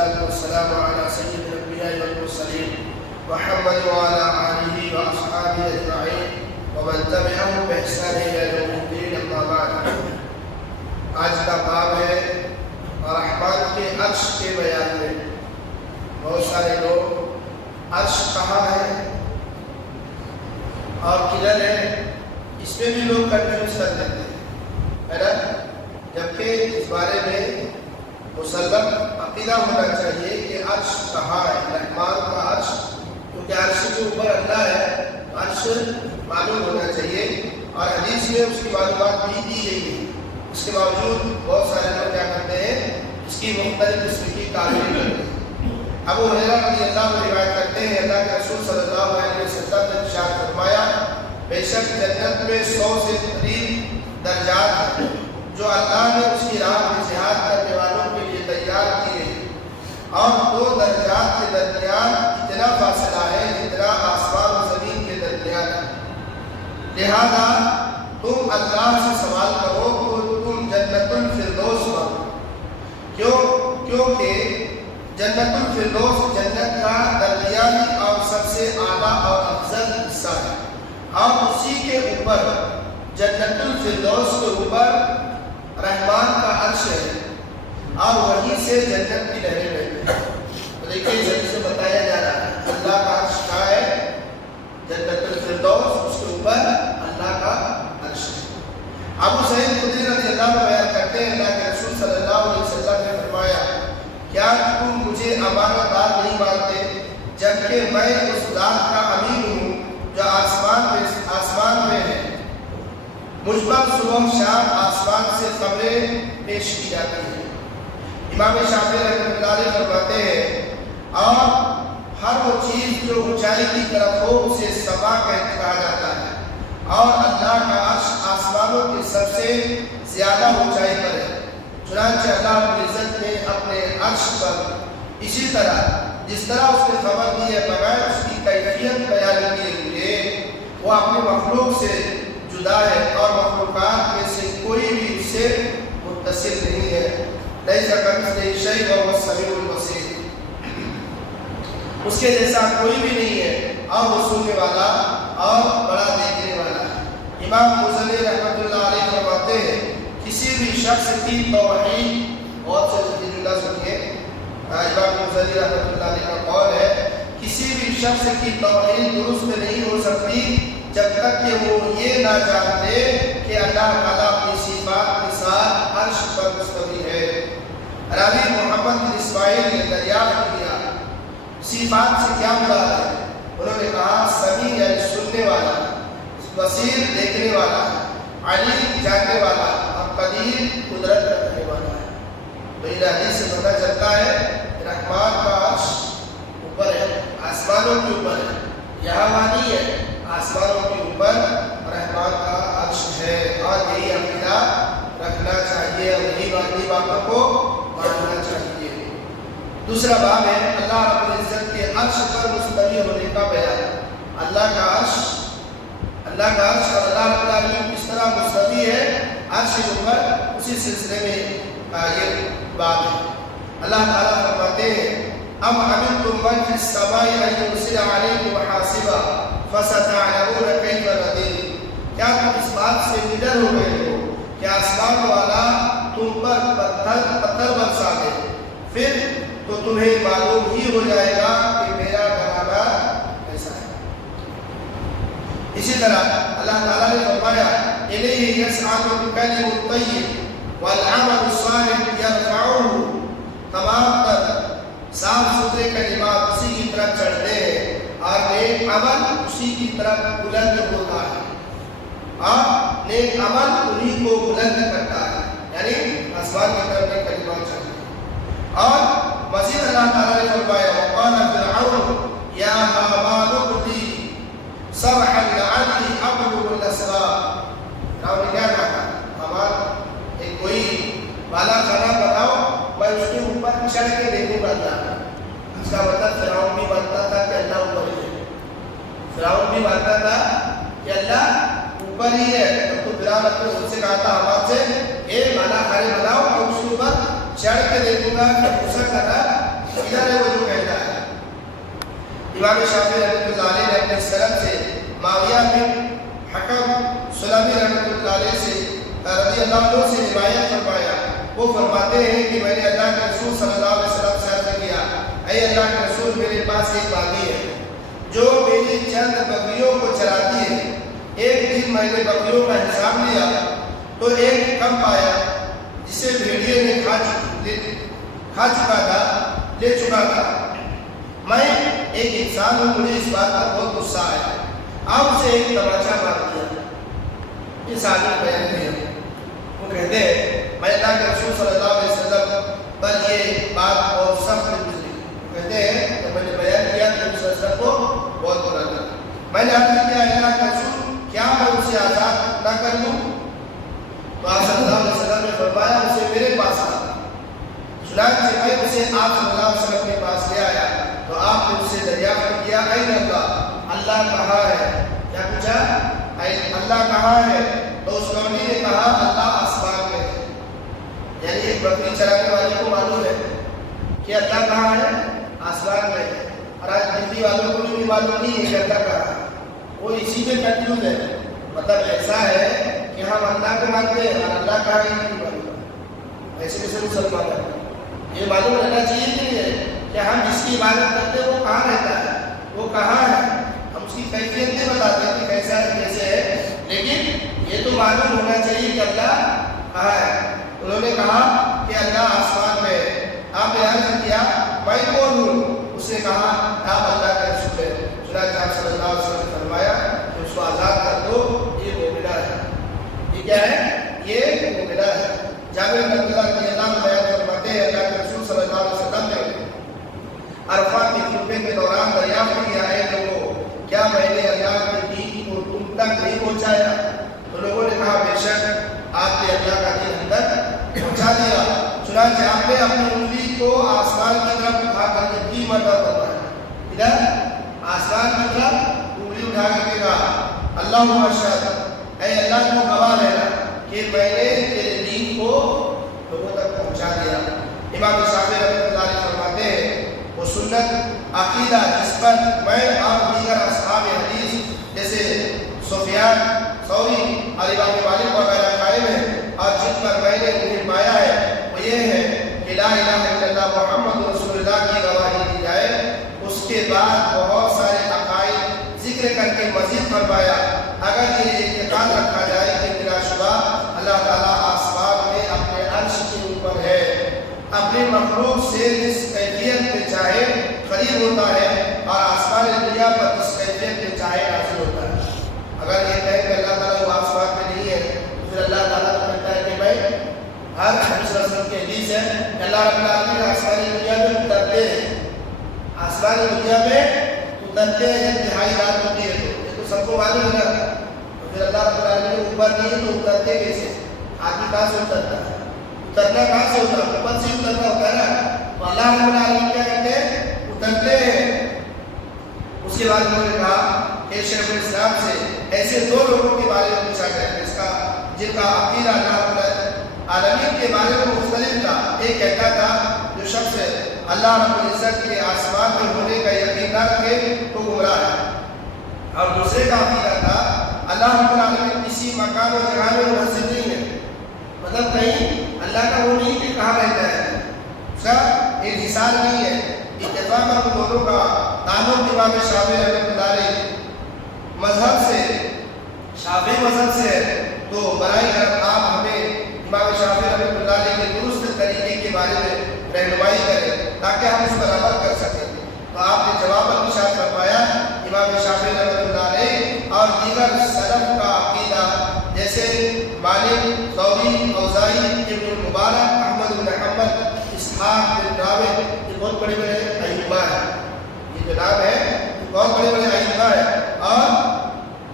والصلاة والسلام على سيد الأنبياء والمرسلين محمد وعلى آله وأصحابه أجمعين ومن تبعهم بإحسان إلى يوم الدين أما بعد. آج کا باب ہے رحمان کے عرش کے بیان میں. بہت سارے لوگ عرش کہاں ہے اور کدھر ہے اس میں بھی لوگ کنفیوز کر دیتے ہیں، ہے نا؟ جبکہ اس بارے میں مسلم عقیدہ ہونا چاہیے کہ عرش کہاں ہے، رحمان کا عرش، کیونکہ عرش کے اوپر اللہ ہے، عرش معلوم ہونا چاہیے اور حدیث میں اس کی معلومات بھی دی گئی ہے. اس کے باوجود بہت سارے لوگ کیا کرتے ہیں، اس کی مختلف قسم کی تعبیر کرتے ہیں. ابو ہریرہ رضی اللہ عنہ روایت کرتے ہیں اللہ کے رسول صلی اللہ علیہ وسلم نے ارشاد فرمایا بے شک جنت میں 100 سے قریب درجات ہیں جو اللہ نے اس کی راہ میں جہاد کرنے والوں کے لیے تیار کیے ہیں، اور 2 درجات کے درمیان اتنا فاصلہ ہے جتنا آسمان و زمین کے درمیان ہے. لہذا تم اللہ سے سوال کرو تو تم جنت الفردوس مانگو، کیونکہ جنت الفردوس جنت کا درمیانی اور سب سے اعلیٰ اور افضل حصہ ہے، اور اسی کے اوپر جنت الفردوس کے اوپر رحمان کا عرش ہے اور وہیں سے جنت کی لہریں بہتی ہیں. تو دیکھیے جلدی سے بتایا جا رہا ہے اللہ کا عرش کہاں ہے، جنت الفردوس، اس کے اوپر اللہ کا عرش ہے. ابو سعید خدری رضی اللہ عنہ بیان کرتے ہیں اللہ کے رسول صلی اللہ علیہ وسلم نے فرمایا کیا تم مجھے امانت دار نہیں مانتے جبکہ میں اس ذات کا امین ہوں جو آسمان میں ہے، مجھ پر صبح شام آسمان سے خبریں پیش کی جاتی ہیں. امام شافعی رحمۃ اللہ علیہ فرماتے ہیں اور ہر وہ چیز جو اونچائی کی طرف ہو اسے سما کہا جاتا ہے، اور اللہ کا عرش آسمانوں کی سب سے زیادہ اونچائی پر ہے. چنانچہ اللہ رب العزت نے اپنے عرش پر اسی طرح جس طرح اس نے خبر دی ہے بغیر اس کی کیفیت بیان کیے ہوئے وہ اپنے مخلوق سے جدا ہے اور مخلوقات میں سے کوئی بھی اس سے متصل نہیں ہے. لیس کمثلہ شیء وهو السمیع البصیر، اس کے جیسا کوئی بھی نہیں ہے اور وہ سننے والا اور بڑا دیکھنے والا ہے. امام غزالی رحمۃ اللہ علیہ فرماتے ہیں کسی بھی شخص کی توحید، بہت سے اللہ سنیے، امام غزالی رحمۃ اللہ علیہ کا قول ہے کسی بھی شخص کی توحید درست نہیں ہو سکتی جب تک کہ وہ یہ نہ جانتے کہ اللہ تعالیٰ اپنی صفات کے ساتھ عرش پر مستوی ہے. راوی محمد بن اسماعیل نے دریافت کیا صفات سے کیا مراد ہے؟ انہوں نے کہا سمیع یعنی سننے والا، بصیر دیکھنے والا، علیم جاننے والا، اور قدیر قدرت رکھنے والا ہے. تو ان حدیث سے پتہ چلتا ہے کہ رحمان کا عرش اوپر ہے، آسمانوں کے اوپر ہے، یہاں وہاں ہے، آسمانوں کے اوپر رحمان کا عرش ہے. اور یہی عقیدہ رکھنا چاہیے اور یہی باتوں کو ماننا چاہیے. دوسرا باب ہے اللہ رب العزت کے عرش پر مستوی ہونے کا بیان. اللہ کا عرش اور اللہ رب العالمین کس طرح مستوی ہے عرش کے اوپر، اسی سلسلے میں یہ بات ہے. اللہ تعالیٰ فرماتے ہیں ام امنتم من فی السماء ان یرسل علیکم حاصبا فستعلمون کیف نذیر. کیا تم اس بات سے نڈر ہو گئے ہو کہ آسمان والا تم پر پتھر برسا دے، پھر تو تمہیں معلوم ہی ہو جائے گا کہ میرا ڈرانا کیسا ہے. اسی طرح اللہ تعالیٰ نے فرمایا الیہ یصعد الکلم الطیب والعمل الصالح یرفعہ. تمام تر صاف ستھرے کلمات اسی کی طرف چڑھتے ہیں اور نیک عمل اسی کی طرف بلند ہوتا ہے، اور نیک عمل انہی کو بلند کرتا ہے، یعنی آسمان کی طرف نیک کلمات چڑھتے ہیں. اور مزید اللہ تعالیٰ نے فرمایا وقال فرعون یا حامان ابن لي صرحا لعلی ابلغ الاسباب. فرعون نے کیا کہا؟ حامان ایک کوئی بالا خانہ بناؤ میں اس کے اوپر چڑھ کے دیکھوں گا. اس کا مطلب فرعون بھی مانتا تھا کہ اللہ اوپر ہی ہے، فرعون بھی مانتا تھا کہ اللہ اوپر ہی ہے. تو فرعون اپنے ان سے کہا تھا حامان سے اے بالا خانے بناؤ اور اس کے اوپر چڑھ کے دیکھوں گا کہ موسیٰ کہا ادھر ہے وہ جو کہتا ہے امام شافعی رحمۃ اللہ علیہ نے اپنے سند سے معاویہ بن حکم سلمی رحمۃ اللہ علیہ سے رضی اللہ عنہ سے روایت فرمایا، وہ فرماتے ہیں کہ میں نے اللہ کے رسول صلی اللہ علیہ وسلم سے عرض کیا، اے اللہ کے رسول میرے پاس ایک باغی ہے جو میری چند بکریوں کو چراتی ہے۔ ایک دن میں نے بکریوں کا حساب لیا تو ایک کم پایا جسے بھیڑیے نے کھا چکا تھا۔ میں ایک انسان ہوں، مجھے اس بات پر بہت غصہ آیا، آپ اسے ایک تماچا مار دیا۔ اس آدمی بیان کیا، وہ کہتے ہیں میں اللہ کے رسول صلی اللہ علیہ وسلم پر یہ بات بہت سخت گزری۔ کہتے ہیں جب میں نے بیان کیا تو اس وسلم کو بہت برا لگا۔ میں نے عرض کیا اللہ کے رسول کیا میں اسے آزاد نہ کر دوں؟ تو آپ صلی اللہ علیہ وسلم نے فرمایا اسے میرے پاس آ۔ چنانچہ میں اسے آپ صلی اللہ علیہ وسلم کے پاس لے آیا تو آپ نے اسے دریافت کیا، این اللہ، اللہ کہاں ہے؟ کیا پوچھا؟ اللہ کہاں ہے؟ تو اس لوڈی نے کہا اللہ آسمان میں ہے۔ یعنی ایک بکری چرانے والے کو معلوم ہے کہ اللہ کہاں ہے، آسمان میں ہے، اور آج ہندی والوں کو بھی معلوم نہیں ہے کہ اللہ کہاں ہے، وہ اسی میں کنفیوز ہے۔ مطلب ایسا ہے کہ ہم اللہ کو مانتے ہیں اور اللہ کہاں ہے نہیں معلوم۔ ایسے کیسے مسلمان ہے؟ یہ معلوم رہنا چاہیے کہ نہیں ہے کہ ہم جس کی عبادت کرتے ہیں وہ کہاں رہتا ہے، وہ کہاں ہے، ہم اس کی کیفیتیں بتاتے ہیں کہ کیسا ہے کیسے ہے، لیکن یہ تو معلوم ہونا چاہیے کہ اللہ کہاں ہے۔ انہوں نے کہا کہ اللہ آسمان میں ہے۔ آپ نے عرض کیا میں کون ہوں؟ اس نے کہا آپ اللہ کے رسول ہیں۔ چنانچہ آپ صلی اللہ علیہ وسلم نے فرمایا کہ اس کو آزاد کر دو، یہ مومنہ ہے۔ یہ کیا ہے؟ یہ مومنہ ہے۔ جابر بن عبداللہ رضی اللہ عنہ بیان فرماتے ہیں اللہ کے رسول صلی اللہ علیہ وسلم نے عرفات کے خطبے کے دوران دریافت کیا، اے لوگوں کیا میں نے اللہ کے دین کو تم تک نہیں پہنچایا؟ تو لوگوں نے کہا بے شک آپ نے اللہ کا دین ہم تک پہنچا دیا۔ چنانچہ آپ نے اپنی انگلی کو آسمان کی طرف اٹھا کر کے 3 مرتبہ فرمایا، ادھر آسمان کی طرف انگلی اٹھا کے کہا اللہم اشہد، اے اللہ کو گواہ رہنا کہ میں نے تیرے دین کو لوگوں تک پہنچا دیا۔ امام شافعی رحمۃ اللہ علیہ فرماتے ہیں وہ سنت عقیدہ جس پر میں اور دیگر اصحاب حدیث جیسے سفیان ثوری اور امام مالک وغیرہ قائم ہیں اور جن پر میں نے انہیں پایا ہے وہ یہ ہے کہ لا الہ الا اللہ محمد رسول اللہ کی گواہی دی جائے۔ اس کے بعد بہت سارے عقائد ذکر کر کے مزید فرمایا اگر یہ اعتقاد رکھا جائے کہ بلا شبہ اللہ تعالیٰ آسمان میں اپنے عرش کے اوپر ہے، اپنے مخلوق سے جس کیفیت میں چاہے قریب ہوتا ہے اور آسمان دنیا پر جس کیفیت میں چاہے نازل ہوتا ہے۔ اگر یہ کہیں کہ اللہ تعالیٰ وہ آسمان میں نہیں ہے تو پھر اللہ تعالیٰ کہتا ہے کہ بھائی ہر نبی صلی اللہ علیہ وسلم کی حدیث ہے کہ اللہ رب العالمین آسمانی دنیا میں اترتے ہیں، آسمانی دنیا میں اترتے ہیں جب تہائی رات ہوتی ہے تو یہ تو سب کو معلوم ہے نا۔ تو پھر اللہ رب العالمین اوپر نہیں ہے تو اترتے کیسے؟ آدمی کہاں سے اترتا ہے؟ اترنا کہاں سے ہوتا ہے؟ اوپر سے اترنا ہوتا ہے نا۔ تو اللہ رب العالمین کیا کہتے ہیں؟ اترتے ہیں۔ اس کے بعد انہوں نے کہا کہ شیخ الاسلام سے ایسے 2 لوگوں کے بارے میں پوچھا گیا جن کا عقیدہ اللہ رب العالمین کے بارے میں مختلف تھا۔ ایک کہتا تھا جو شخص اللہ رب العزت کے آسمان میں ہونے کا یقین نہ رکھے تو گمراہ ہے، اور دوسرے کا عقیدہ تھا اللہ رب العالمین کسی مکان و جگہ میں منحصر نہیں ہے، مطلب کہیں اللہ کا وہ نہیں کہ کہاں رہتا ہے، اس کا ایک حصار نہیں ہے۔ اتفاق اور دونوں کا تعلق امام شافعی رحمۃ اللہ علیہ مذہب سے، شافعی مذہب سے ہے، تو برائے کرم آپ ہمیں امام شافعی رحمۃ اللہ علیہ کے درست طریقے کے بارے میں رہنمائی کریں تاکہ ہم اس پر عمل کر سکیں۔ تو آپ نے جواب ارشاد فرمایا امام شافعی رحمۃ اللہ علیہ اور دیگر سلف کا عقیدہ جیسے مالک، ثوری، اوزاعی، ابن المبارک، احمد بن حنبل، اسحاق بن راویہ، یہ بہت بڑے بڑے ائمہ ہیں، یہ جو نام ہے بہت بڑے بڑے ائمہ ہیں، اور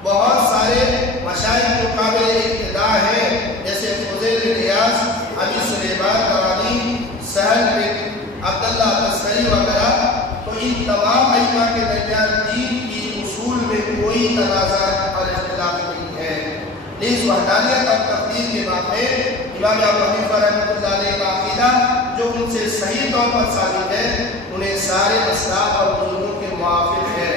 بہت سارے مشائخ جو قابل اقتداء ہیں جیسے فضیل بن ریاض، ابی سلیمان درانی، سہل بن عبداللہ تستری وغیرہ۔ تو ان تمام ائمہ کے درمیان دین کی اصول میں کوئی تنازع اور اختلاف نہیں ہے، نیز وحدانیت اور تقدیر کے واقعے امام ابو حنیفہ رحمۃ اللہ علیہ کا عقیدہ جو ان سے صحیح طور پر ثابت ہے انہیں سارے اسلاف اور بزرگوں کے موافق ہے۔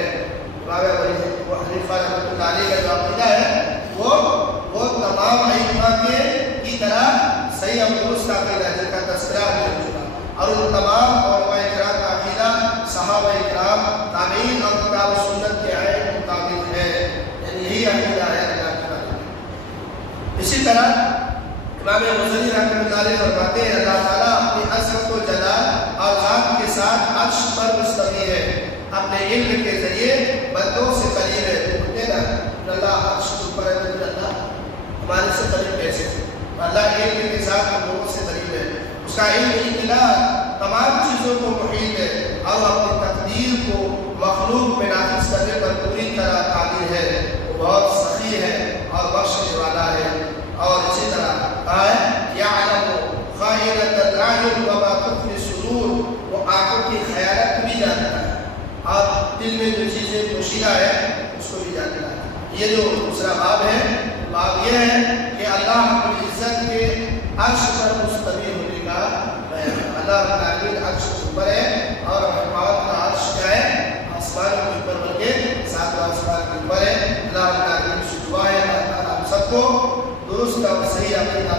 امام ابو حنیفہ رحمۃ اللہ علیہ کا جو عقیدہ ہے وہ تمام ائمہ کی طرح صحیح اور درست عقیدہ ہے جن کا تذکرہ ہو چکا، اور ان تمام علماء کرام کا عقیدہ صحابہ کرام تابعین اور کتاب و سنت کے عین کے مطابق ہے، یعنی یہی عقیدہ ہے اللہ تعالیٰ۔ اسی طرح امام غزالی رحمۃ اللہ علیہ فرماتے ہیں اللہ تعالیٰ اپنی عظمت و جلال اور ذات کے ساتھ عرش پر مستوی ہے، اپنے علم کے ذریعے بندوں سے قریب ہے۔ کہتے ہیں نا اللہ عرش کے اوپر ہے تو اللہ ہمارے سے قریب کیسے؟ اللہ علم کے ساتھ ہم لوگوں سے قریب ہے، اس کا علم اطلاع تمام چیزوں کو محیط ہے اور اپنی تقدیر کو مخلوق میں نافذ کرنے پر پوری طرح قادر ہے، وہ بہت سخی ہے اور بخشنے والا ہے۔ اور اسی طرح کہا ہے یعلم خائنۃ الاعین وما تخفی الصدور، وہ آنکھوں کی خیانت بھی جانتا ہے اور دل میں جو چیزیں پوشیدہ ہے اس کو بھی جانتا ہے۔ یہ جو دوسرا باب ہے، باب یہ ہے کہ اللہ رب العزت کے عرش پر مستوی ہونے کا بیان۔ اللہ رب العالمین عرش کے اوپر ہے اور رحمت کا عرش کیا ہے؟ آسمان کے اوپر، بلکہ ساتواں آسمان کے اوپر ہے۔ اللہ رب العالمین سے دعا ہے اللہ تعالیٰ ہم سب کو درست اور صحیح عقیدہ